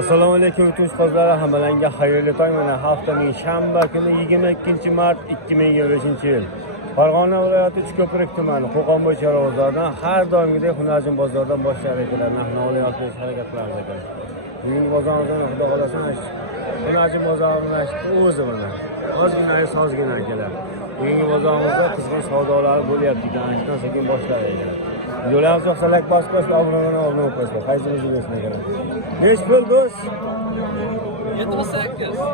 Assalomu alaykum do'stlar, hammalarga xayrli tong. Mana haftaning shanba kuni 22 mart 2025-yil. Farg'ona viloyati Uchko'prik tumani Qo'qonbo'y bozoridan har doimgidek Hunarjin bozoridan boshlar ekan. Navli olib harakatlar ekan. Bugungi bozorimizdan xudo xolasa Hunarjin bozorining o'zi mana. Ozgina kelar. Bugungi bozorimizda qizg'in savdolar bo'lyapti. Anchdan sekin boshlar ekan. Yo'lamiz yo'qsa like bosib qo'ying, obunani qo'ying. Qaysimizni bersin ekan. Nech pul do'st?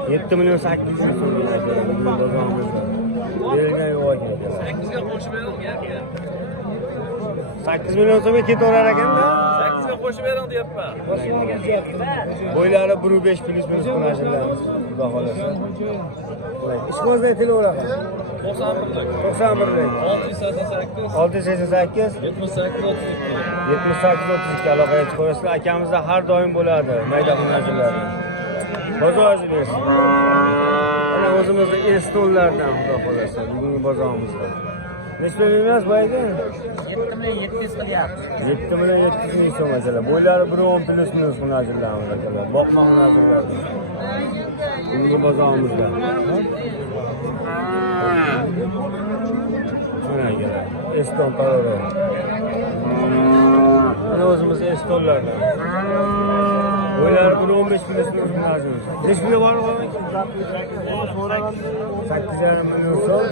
7 million 800 ming so'm bozorimizda. Berilgan yo'q ekan. 8 ga qo'shib bering gapga. 8 million so'mga ketaverar ekanda. 8 ga qo'shib bering deyapman. Bo'ylari 1.5 plus minus qilashimiz. Xudo xolasa. Ishqozda aytilaveradi. 91lik. 688 7832 aloqaga chiqasizlar. Akamizda har doim bo'ladi mayda hunarchilar. Bozoringiz bersin. Mana o'zimizning estollardan xudo xolasa bugungi bozorimizda. Nechta emas boyagi? 7.700 qilyapti. 7.700 ming so'm akalar. Bo'ylari 1.10 plus minus hunarchilar akalar. Boqma hunarchilar. Bugungi bozorimizda. Mana akalar. Eston parora. Mana o'zimizning estollardan. Bo'ylari 1.15 plus minus hunarchilar. Nech puli bor o'g'lim? 8,5 million so'm.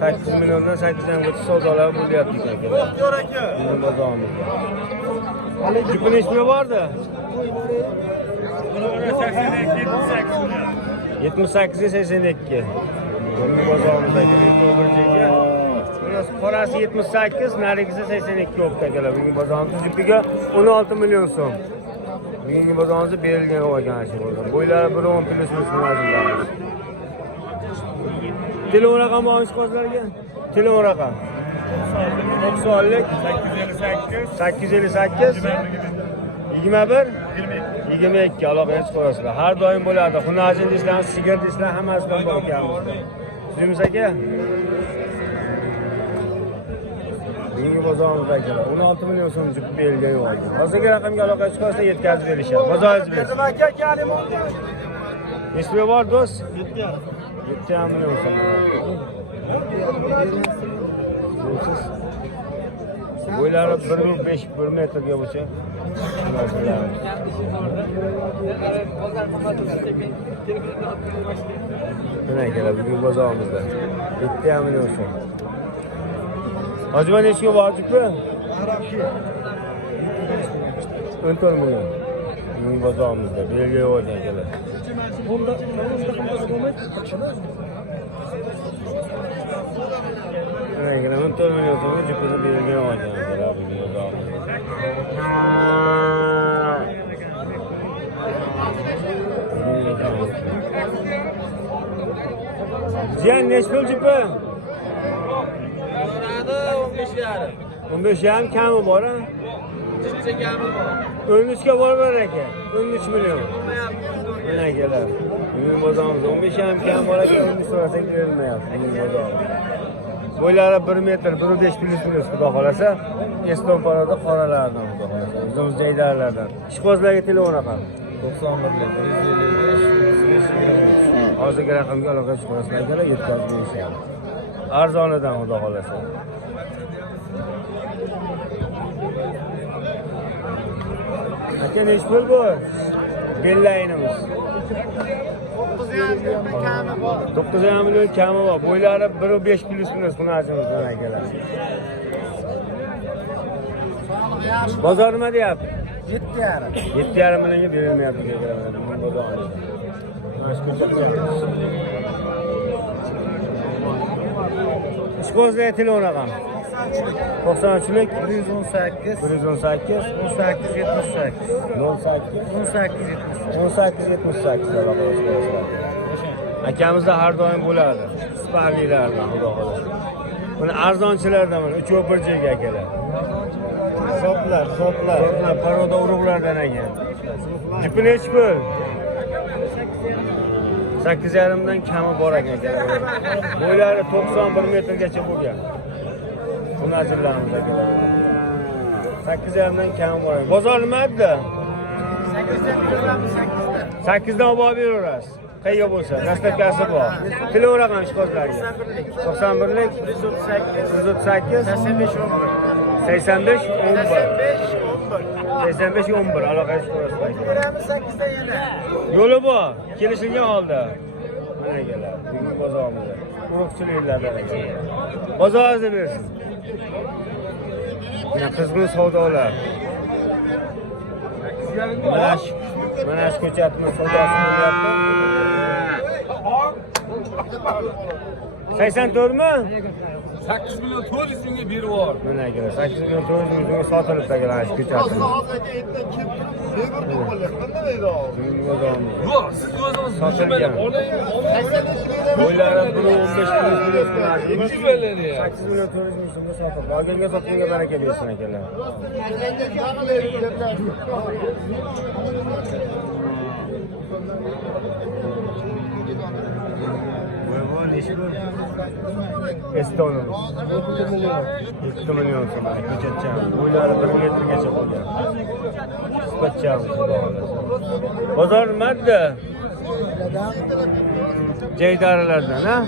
8 milliondan 8,5 gacha savdolar bo'lyapti akalar. Yo'q aka. Bugun bozorimizda. Jipi nech puli bordi? 78 ga 82. Bugun bozorimizda aka. Qorasi 78, narigisi 82 bo'ldi akalar. Bugun bozorimizda jipiga 16 million so'm. Bugungi bozorimizda berilgan ekan shu bo'ldi. Bo'ylari 1.10 plus minus. Telefon raqami olmish qozlarga. Telefon raqam 90lik 858 21 22 aloqaga chiqasizlar. Har doim bo'ladi. Hunarjin ishlar, sigir ishlar hammasidan bor ekanmiz. Sizimiz aka. Bugungi bozorimizda akalar 16 million so'm jip berilgan ekan. Hozirgi raqamga aloqaga chiqsa yetkazib berishadi. Bozoringiz bersin. Aka kalimon. Ismi bor do'st? 7,5 million so'm. Bo'ylari 1.5 metrga bo'lsa. Mana akalar bugun bozorimizda 7,5 million so'm. Hozir nechga bor jipi? 14 million. Bugun bozorimizda belga yo'q akalar. Mana 14 million so'mga jipini belga yo'q akalar bugun bozorimizda. Jiyan nech pul jipi? 15,5 kami bor a? 13 ga bor ekan. 13 million. Mana akalar. Bugun bozorimizda 15,5 kam bor ekan, 13 so'rasak berilmayapti. Bo'ylari 1 metr, 1.5 plus minus xudo xolasa. Eston parada qoralardan xudo xolasa. O'zimiz jaydarlardan. Ishqozlarga telefon raqam 91lik 125 hozirgi raqamga aloqa chiqarasizlar akalar, yetkazib berishadi. Arzonidan xudo xolasa. Aka nech pul bu? Bellaynimiz. 9,5 million kami bor. Bo'ylari 1.5 plus minus hunarchimizdan akalar. Bozor nima deyapti? 7,5. 7,5 millionga berilmayapti akalar. Ishqozlar telefon raqam 93lik 118 1878 akamizda har doim bo'ladi. Spavilardan xudo xolasa. Buni arzonchilardan mana 3 bir joyga akalar. Sotlar, paroda urug'lardan ekan. Jipi nech pul? 8,5 dan kami bor ekan. Bo'ylari 91 metrgacha bo'lgan. Hunarchilarimiz akalar. 8,5 dan kami bor. Bozor nima edi? 8dan olib beraverasiz. Qayga bo'lsa, dastlabkasi bor. Telefon ishqozlarga. 91lik 138 85 11. 85 11 aloqa ishqozlarga. Yo'li bor, kelishilgan holda. Mana kelar, bugun bozorimizda. Urug'chiliklarda. Bozoringizni bersin. Mana qizg'in savdolar. Mana shu ko'chatimiz savdosini qilyapti. 84 mi? 8 million 400 mingga berib yubor. Mana kelar, 8 million 400 mingga sotilibdi kelar shu ko'chatimiz. Yo'q, siz o'zingiz mushumani olaymi? Bo'ylari 15 million 300 8 million 400 ming so'mga sotildi. Olganga sotganga baraka bersin akalar. Estonov 7 million so'm ko'chatcham. Bo'ylari 1 metrgacha bo'lgan. Sifatcham. Bozor nimadir? Jaydarilardan, ha?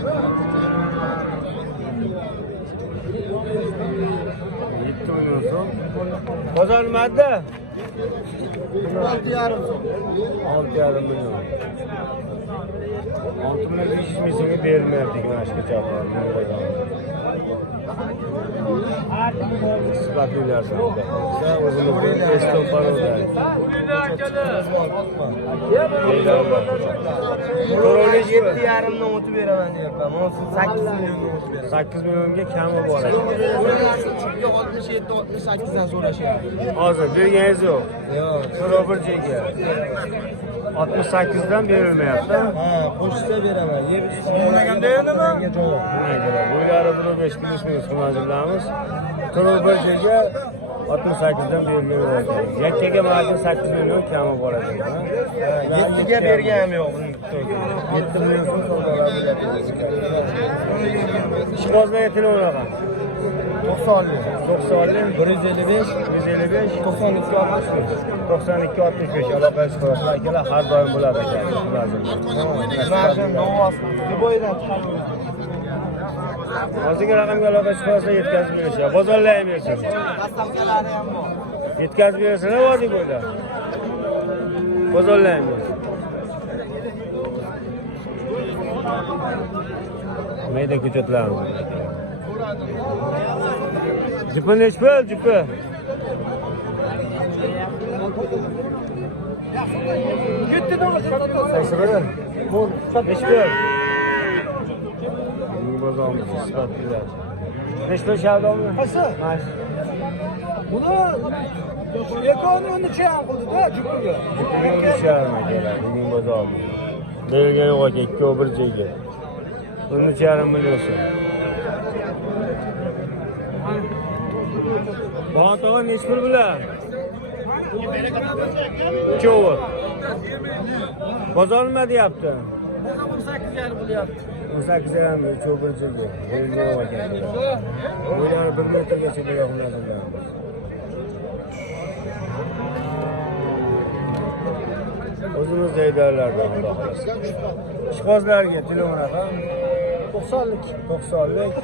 7 million so'm. Bozor nimadir? 6,5 million. 6 million 500 ming so'mga berilmayapti mana shu ko'chatlar. Sifatlilar sonda. O'zimizning Eston paroda. To'rolish 7,5 dan o'tib beraman deyapman. Mana 8 milliondan o'tib beraman. 8 millionga kami bor. 67-68 dan so'rashyapti. Hozir berganingiz yo'q. Yo'q. So'robir joyga. 68 dan berilmayapti. Ha, qo'shsa beraman. Bo'lmaganda nima? Bo'ylari 1.5 ming so'majilamiz. So'robir joyga 68 dan berilmayapti. Yakkaga ma'lum 8 million kami bor ekan. 7 ga berganim yo'q buning. 7 million so'm savdolar bo'lyapti. Ishqozlarga telefon raqam. 90 155 155 92 65 92 65 aloqa ishqozlar akalar har doim bo'ladi aka. Hozirgi raqamga aloqa ishqozlar yetkazib berishadi. Bozorlayam bersin. Dastavkalari ham bor. Yetkazib bersinlar vodiy bo'ylab. Bozorlayam bersin. Mayda ko'chatlar. Jipi nechi pul, jipi? Qaysi biri? Nechi pul? Bozorimiz sifatlilar. Nechi pul shavdomi? Qaysi? Buni ekoni 13 ham qildi-da jupiga. Jupiga 13 ham kelar, bugun bozorimiz. Belga yo'q aka, ikkovi bir joyga. 13,5 million so'm. Bog'otog'a nechi pul bular? Uchovi. Bozor nima deyapti? 18,5 bo'lyapti. 18,5 million uchovi bir joyga. Belga yo'q ekan. Bo'ylari 1 metrgacha bo'yoqlanadi. O'zimiz jaydarilardan Xudo xolasa. Ishqozlarga telefon raqam 90lik 90lik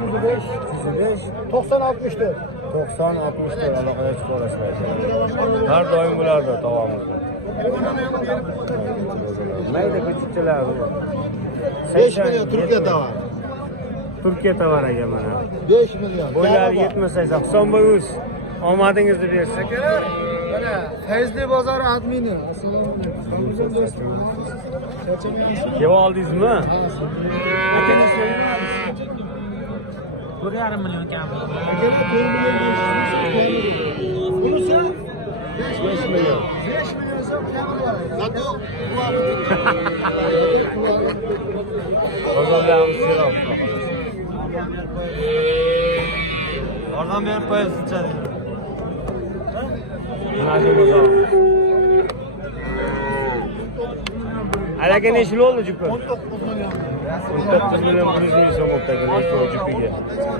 305 305 90 64. 90 64 aloqaga chiqib olasizlar. Har doim bo'lardi tog'amizda. Mayda ko'chitchilar bu. 5 million Turkiya tovar. Turkiya tovar ekan mana. 5 million. Bo'ylari 70-80 Husanboy o'z omadingizni bersin. Akalar, mana Fayzli bozori admini. Assalomu alaykum. Kelib oldingizmi? Akani so'raymiz. 1,5 million kam. Akalar 4 million. Bunisi 5 million. 5 million so'm kami bor. Zato Bozorlarimiz seroq. Oradan berib qo'yasiz-chi. Mana bozor. Alaka nechi yil oldi jupi? 19 million. 19 million 100 ming so'm bo'ldi aka ikkovi jupiga.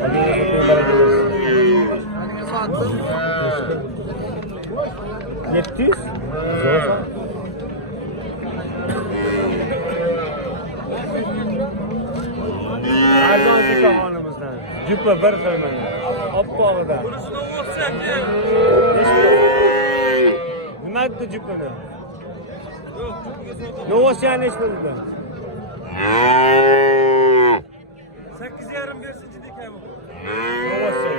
Albatta baraka bersin. 700? Zo'r. Arzon tomonimizdan. Jupa bir xil mana. Oppog'idan. Nima dedi jupani? Novosiyani ish bo'ldi. 8,5 bersinchi dekam. Novosiya.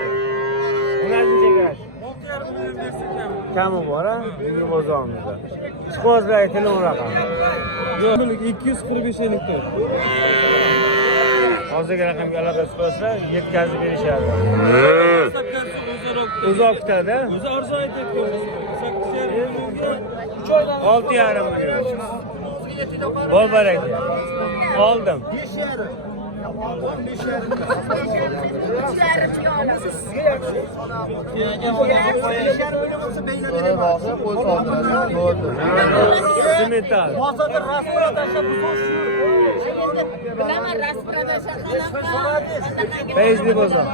Ularnikiga. 6,5 million bersa kam. Kami bor a? Bizning bozorimizda. Chiqozlar telefon raqami. Yo'q, 245 ellikdan. Hozirgi raqamga aloqa qilsalar, yetkazib berishadi. O'zi olib ketadi. O'zi arzon aytayotgan. 8,5 millionga 3 oydan 6,5 million. Bol baraka. Oldim. 5,5. Metal. Hozirda rasm Bilaman rasmradasha qanaqa. Feyzli bozor.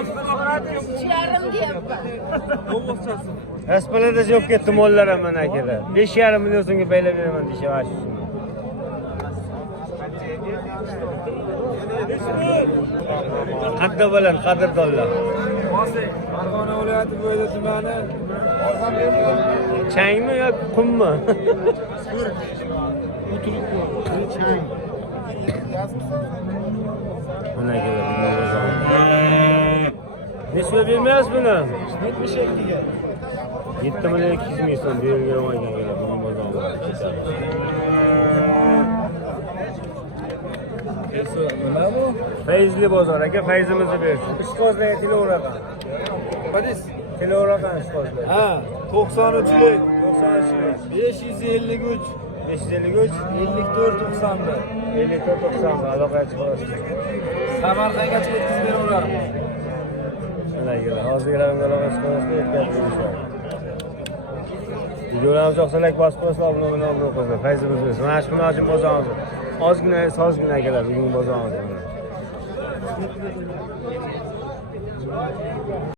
3,5 deyapman. Raspalarda yo'q ketdi mollar ham mana akalar. 5,5 million so'mga baylab beraman deyishyapti. Qadda bilan qadrdonlar. Farg'ona viloyati bo'ylab tumani. Changmi yo qummi? Mana akalar. Nechga bermaysiz buni? 72 ga. 7 million 200 ming so'm berilgan ekan akalar bu bozorda. Nima bu? Feyzli bozor aka, feyzimizni bersin. Ishqozlarga telefon raqam. Badis. Telefon raqam ishqozlar. Ha, 93lik 93 553 553 54 91. 54 90 aloqaga chiqasiz. Samarqandgacha yetkazib beraveradi. Shunday hozirgi raqamga aloqa chiqarishda yetkazib berishadi. Videolarimizni yoqsa like bosib qo'yasizlar, obuna qilinglar. Fayzimiz bo'lsin. Mana shu kunojim bozorimiz. Ozgina, sozgina akalar bugun bozorimiz.